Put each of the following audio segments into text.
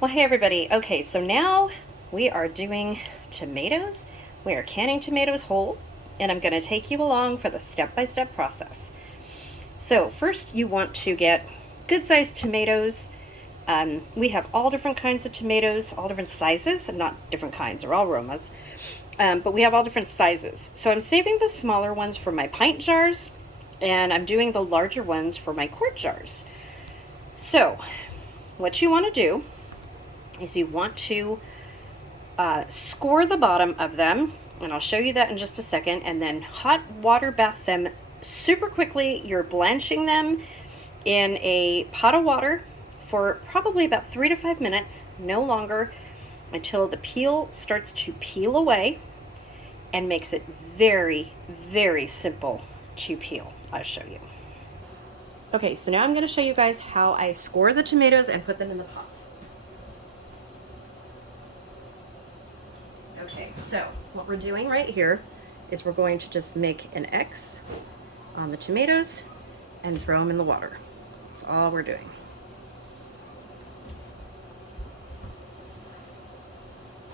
Well, hey everybody. Okay, so now we are doing tomatoes. We are canning tomatoes whole, and I'm going to take you along for the step-by-step process. So first you want to get good-sized tomatoes. We have all different kinds of tomatoes, all different sizes, and not different kinds, they're all Romas. But we have all different sizes. So I'm saving the smaller ones for my pint jars, and I'm doing the larger ones for my quart jars. So what you want to do is you want to score the bottom of them, and I'll show you that in just a second, and then hot water bath them super quickly. You're blanching them in a pot of water for probably about 3 to 5 minutes, no longer, until the peel starts to peel away and makes it very, very simple to peel. I'll show you. Okay, so now I'm going to show you guys how I score the tomatoes and put them in the pot. Okay, so what we're doing right here is we're going to just make an X on the tomatoes and throw them in the water. That's all we're doing.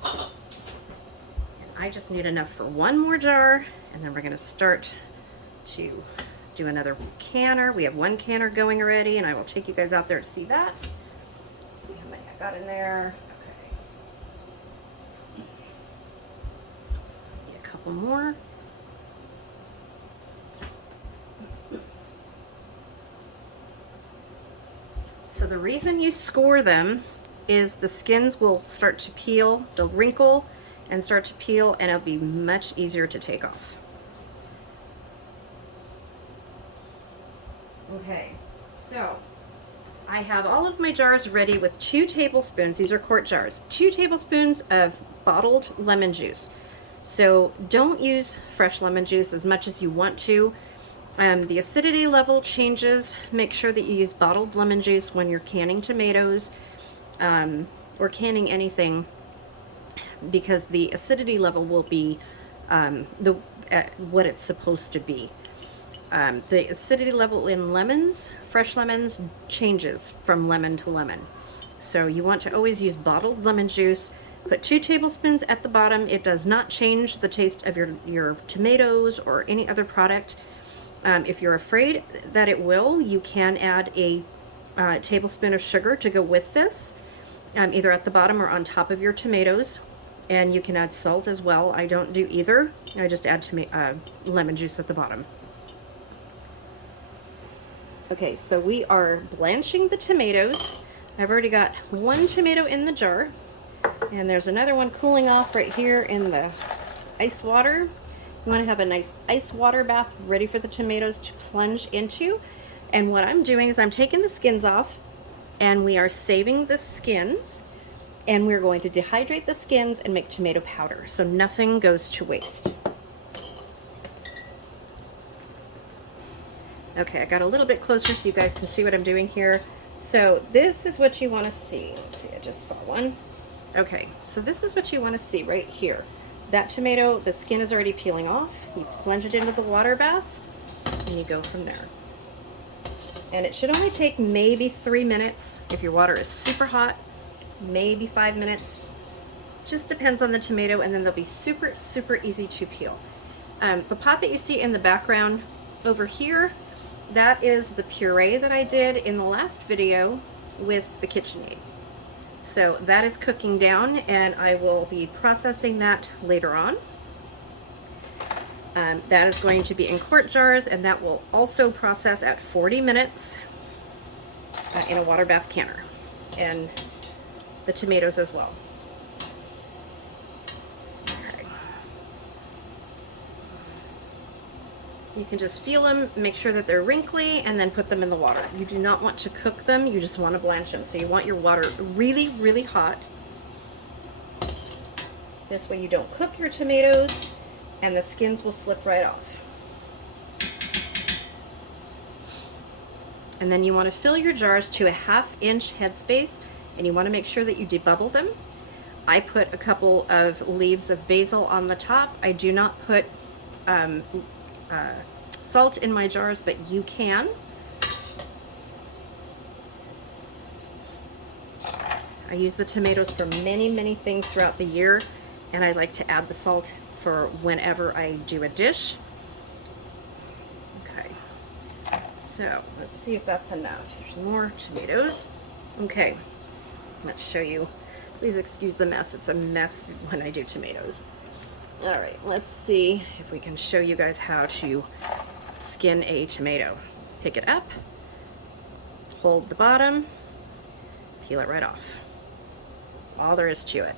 And I just need enough for one more jar, and then we're going to start to do another canner. We have one canner going already, and I will take you guys out there to see that. Let's see how many I got in there. Couple more. So the reason you score them is the skins will start to peel, they'll wrinkle and start to peel, and it'll be much easier to take off. Okay, so I have all of my jars ready with 2 tablespoons, these are quart jars, 2 tablespoons of bottled lemon juice. So don't use fresh lemon juice as much as you want to. The acidity level changes. Make sure that you use bottled lemon juice when you're canning tomatoes or canning anything, because the acidity level will be what it's supposed to be. The acidity level in lemons, fresh lemons, changes from lemon to lemon. So you want to always use bottled lemon juice. Put 2 tablespoons at the bottom. It does not change the taste of your tomatoes or any other product. If you're afraid that it will, you can add a tablespoon of sugar to go with this, either at the bottom or on top of your tomatoes. And you can add salt as well. I don't do either. I just add lemon juice at the bottom. Okay, so we are blanching the tomatoes. I've already got 1 tomato in the jar. And there's another one cooling off right here in the ice water. You want to have a nice ice water bath ready for the tomatoes to plunge into. And what I'm doing is I'm taking the skins off, and we are saving the skins, and we're going to dehydrate the skins and make tomato powder, so nothing goes to waste. Okay, I got a little bit closer so you guys can see what I'm doing here. So this is what you want to see. Let's see, I just saw one. Okay, so this is what you want to see right here. That tomato, the skin is already peeling off. You plunge it into the water bath, and you go from there. And it should only take maybe 3 minutes. If your water is super hot, maybe 5 minutes. Just depends on the tomato, and then they'll be super, super easy to peel. The pot that you see in the background over here, that is the puree that I did in the last video with the KitchenAid. So that is cooking down, and I will be processing that later on. That is going to be in quart jars, and that will also process at 40 minutes in a water bath canner, and the tomatoes as well. Okay. You can just feel them, make sure that they're wrinkly, and then put them in the water. You do not want to cook them, you just want to blanch them. So you want your water really, really hot. This way you don't cook your tomatoes, and the skins will slip right off. And then you want to fill your jars to a 1/2 inch headspace, and you want to make sure that you debubble them. I put a couple of leaves of basil on the top. I do not put salt in my jars, but you can. I use the tomatoes for many, many things throughout the year, and I like to add the salt for whenever I do a dish. Okay, so let's see if that's enough. There's more tomatoes. Okay, let's show you. Please excuse the mess. It's a mess when I do tomatoes. All right, let's see if we can show you guys how to skin a tomato. Pick it up, hold the bottom, peel it right off. That's all there is to it.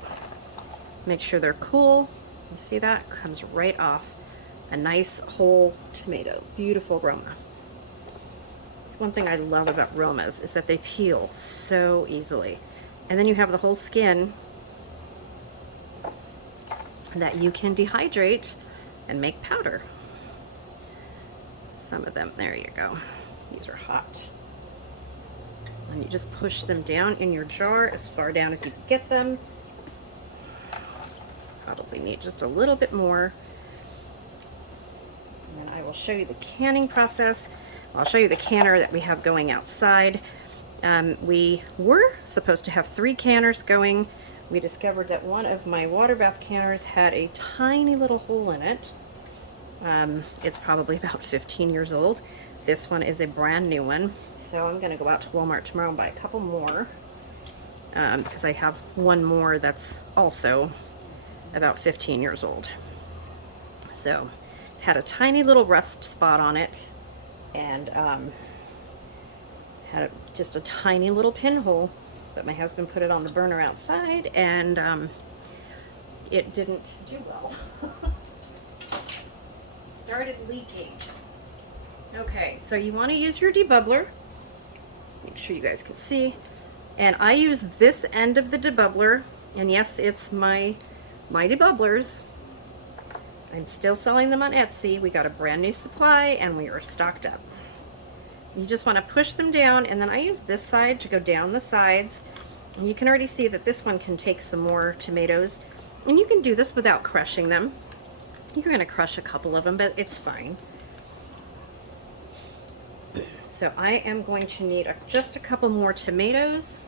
Make sure they're cool. You see that? Comes right off. A nice whole tomato. Beautiful Roma. That's one thing I love about Romas, is that they peel so easily. And then you have the whole skin that you can dehydrate and make powder. Some of them, there you go. These are hot. And you just push them down in your jar as far down as you can get them. Probably need just a little bit more. And then I will show you the canning process. I'll show you the canner that we have going outside. We were supposed to have 3 canners going. We discovered that one of my water bath canners had a tiny little hole in it. It's probably about 15 years old. This one is a brand new one. So I'm gonna go out to Walmart tomorrow and buy a couple more, because I have one more that's also about 15 years old. So had a tiny little rust spot on it, and had just a tiny little pinhole, but my husband put it on the burner outside, and it didn't do well. Started leaking. Okay, so you want to use your debubbler. Let's make sure you guys can see. And I use this end of the debubbler, and yes, it's my debubblers. I'm still selling them on Etsy. We got a brand new supply, and we are stocked up. You just want to push them down, and then I use this side to go down the sides. And you can already see that this one can take some more tomatoes. And you can do this without crushing them. You're going to crush a couple of them, but it's fine. So I am going to need just a couple more tomatoes.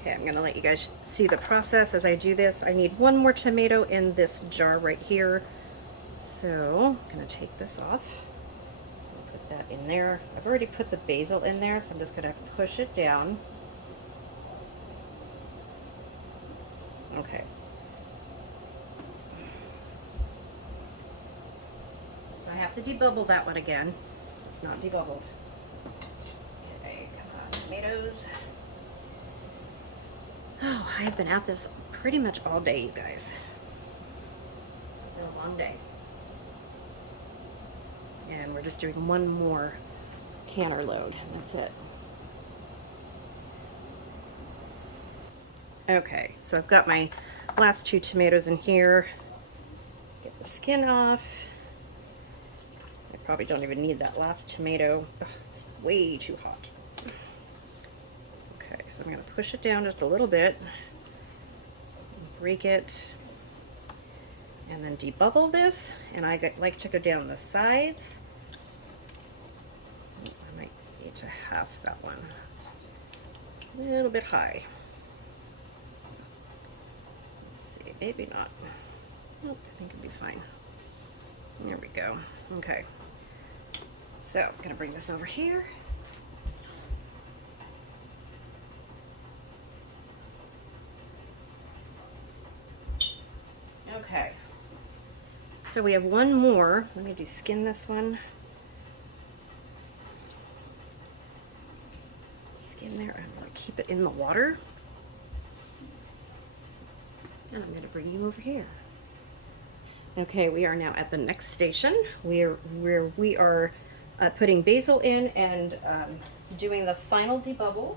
Okay, I'm going to let you guys see the process as I do this. I need one more tomato in this jar right here. So I'm going to take this off. Put that in there. I've already put the basil in there, so I'm just going to push it down. Okay. So I have to debubble that one again. It's not debubbled. Okay, come on, tomatoes. Oh, I've been at this pretty much all day, you guys. It's been a long day. And we're just doing one more canner load, and that's it. Okay, so I've got my last 2 tomatoes in here. Get the skin off. I probably don't even need that last tomato. Ugh, it's way too hot. Okay, so I'm going to push it down just a little bit. Break it. And then debubble this. And I like to go down the sides. I might need to half that one. It's a little bit high. Maybe not. Nope, I think it'll be fine. There we go. Okay. So I'm gonna bring this over here. Okay. So we have one more. Let me deskin this one. Skin there. I'm gonna keep it in the water. And I'm going to bring you over here. Okay, we are now at the next station where we are putting basil in and doing the final debubble.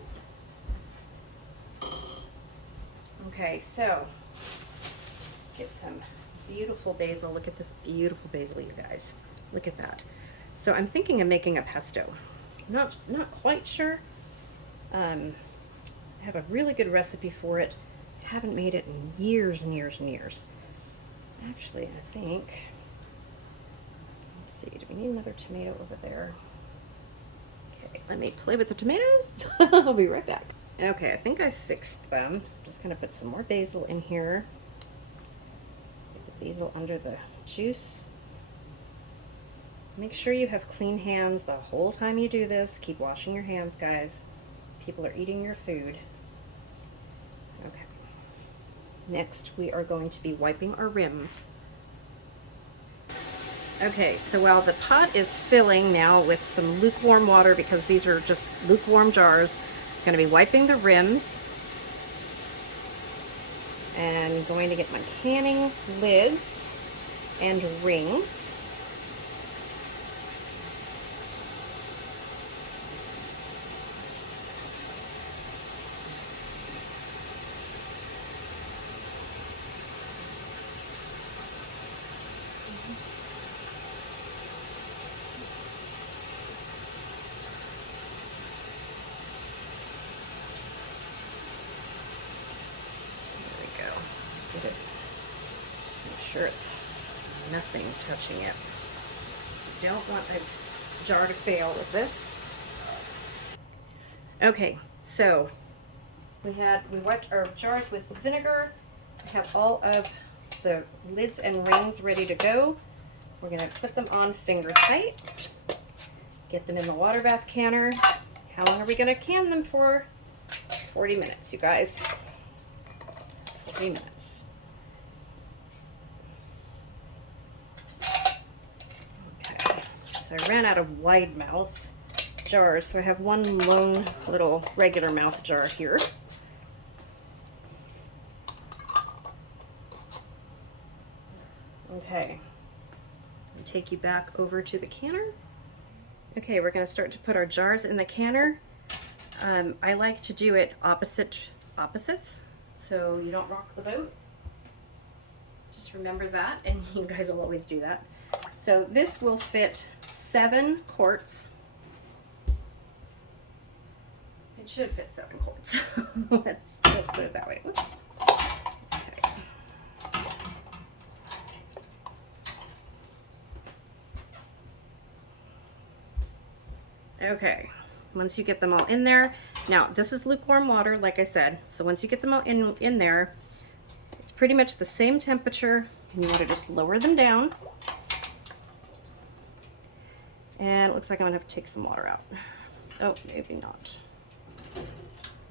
Okay, so get some beautiful basil. Look at this beautiful basil, you guys. Look at that. So I'm thinking of making a pesto. Not quite sure. I have a really good recipe for it. Haven't made it in years and years and years. Actually, I think, let's see, do we need another tomato over there? Okay, let me play with the tomatoes. I'll be right back. Okay, I think I fixed them just going to put some more basil in here. Get the basil under the juice. Make sure you have clean hands the whole time you do this. Keep washing your hands, guys. People are eating your food. Okay. Next, we are going to be wiping our rims. Okay, so while the pot is filling now with some lukewarm water, because these are just lukewarm jars, I'm going to be wiping the rims and going to get my canning lids and rings. Get it. Make sure it's nothing touching it. You don't want a jar to fail with this. Okay, so we wiped our jars with vinegar. We have all of the lids and rings ready to go. We're going to put them on finger tight. Get them in the water bath canner. How long are we going to can them for? 40 minutes, you guys. 40 minutes. Okay, so I ran out of wide mouth jars, so I have one lone little regular mouth jar here. Okay, I'll take you back over to the canner. Okay, we're going to start to put our jars in the canner. I like to do it opposites, so you don't rock the boat. Just remember that, and you guys will always do that. So this will fit 7 quarts. It should fit 7 quarts. let's put it that way. Whoops. Okay, once you get them all in there, now this is lukewarm water, like I said, so once you get them all in there, it's pretty much the same temperature, and you want to just lower them down. And it looks like I'm going to have to take some water out. Oh, maybe not.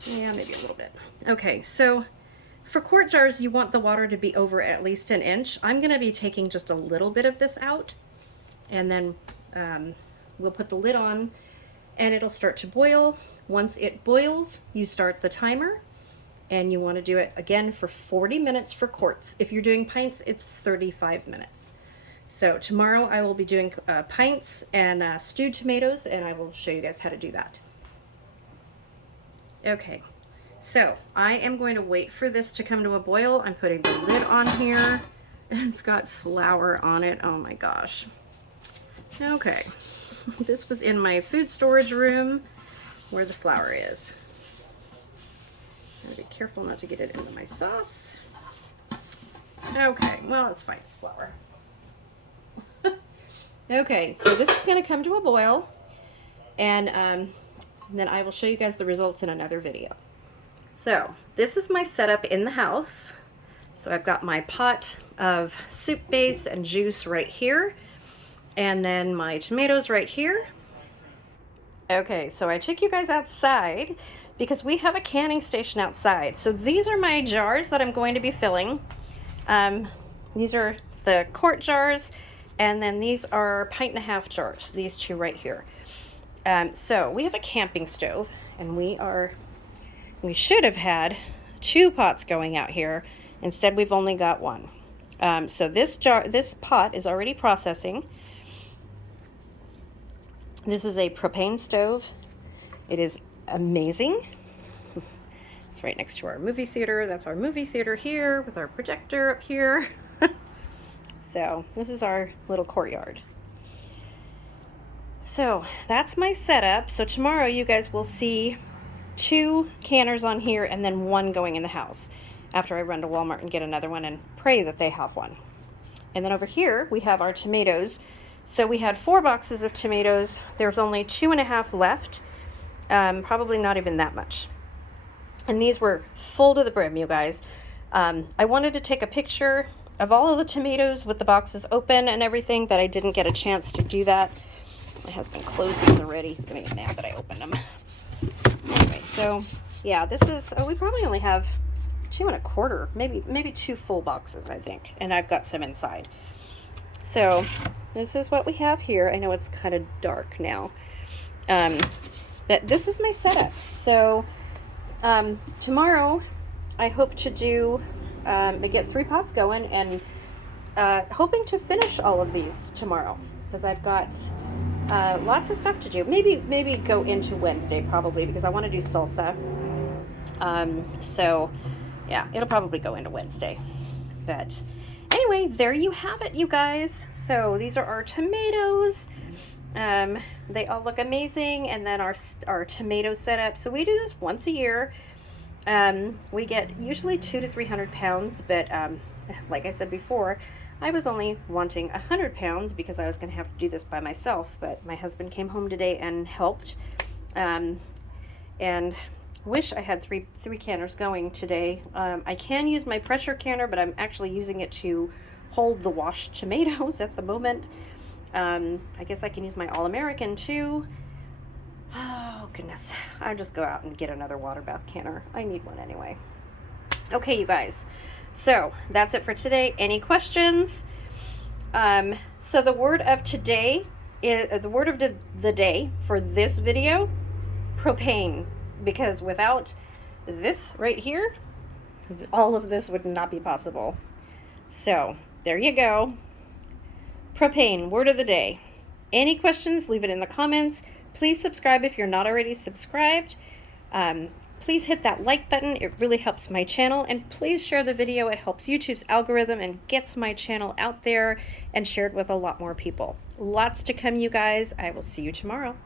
Yeah, maybe a little bit. Okay, so for quart jars, you want the water to be over at least 1 inch. I'm going to be taking just a little bit of this out, and then we'll put the lid on, and it'll start to boil. Once it boils, you start the timer, and you want to do it again for 40 minutes for quarts. If you're doing pints, it's 35 minutes. So tomorrow I will be doing pints and stewed tomatoes, and I will show you guys how to do that. Okay, so I am going to wait for this to come to a boil. I'm putting the lid on here. It's got flour on it. Oh my gosh. Okay. This was in my food storage room where the flour is. I'm gonna be careful not to get it into my sauce. Okay, well, it's fine, it's flour. Okay, so this is gonna come to a boil, and then I will show you guys the results in another video. So this is my setup in the house. So I've got my pot of soup base and juice right here, and then my tomatoes right here. Okay, so I took you guys outside because we have a canning station outside. So these are my jars that I'm going to be filling. These are the quart jars, and then these are 1.5 jars, these 2 right here. So we have a camping stove, and we should have had 2 pots going out here. Instead, we've only got 1. So this pot is already processing. This is a propane stove. It is amazing. It's right next to our movie theater. That's our movie theater here with our projector up here. So this is our little courtyard. So that's my setup. So tomorrow you guys will see 2 canners on here and then 1 going in the house after I run to Walmart and get another one and pray that they have one. And then over here we have our tomatoes. So we had 4 boxes of tomatoes. There's only 2.5 left. Probably not even that much. And these were full to the brim, you guys. I wanted to take a picture of all of the tomatoes with the boxes open and everything, but I didn't get a chance to do that. My husband closed these already. He's gonna get mad that I opened them. Anyway, so yeah, this is, we probably only have 2¼ maybe 2 full boxes, I think, and I've got some inside. So this is what we have here. I know it's kind of dark now, but this is my setup. So tomorrow I hope to do to get 3 pots going, and hoping to finish all of these tomorrow, because I've got lots of stuff to do. Maybe go into Wednesday, probably, because I want to do salsa. So yeah, it'll probably go into Wednesday. But anyway, there you have it, you guys. So these are our tomatoes. They all look amazing. And then our tomato setup. So we do this once a year. We get usually 200 to 300 pounds, but like I said before, I was only wanting 100 pounds because I was going to have to do this by myself. But my husband came home today and helped, and wish I had three canners going today. I can use my pressure canner, but I'm actually using it to hold the washed tomatoes at the moment. I guess I can use my All-American too. Oh goodness, I'll just go out and get another water bath canner. I need one anyway. Okay, you guys, so that's it for today. Any questions? So the word of today is the word of the day for this video: propane, because without this right here, all of this would not be possible. So there you go. Propane, word of the day. Any questions, leave it in the comments. Please subscribe if you're not already subscribed. Please hit that like button. It really helps my channel. And please share the video. It helps YouTube's algorithm and gets my channel out there and shared with a lot more people. Lots to come, you guys. I will see you tomorrow.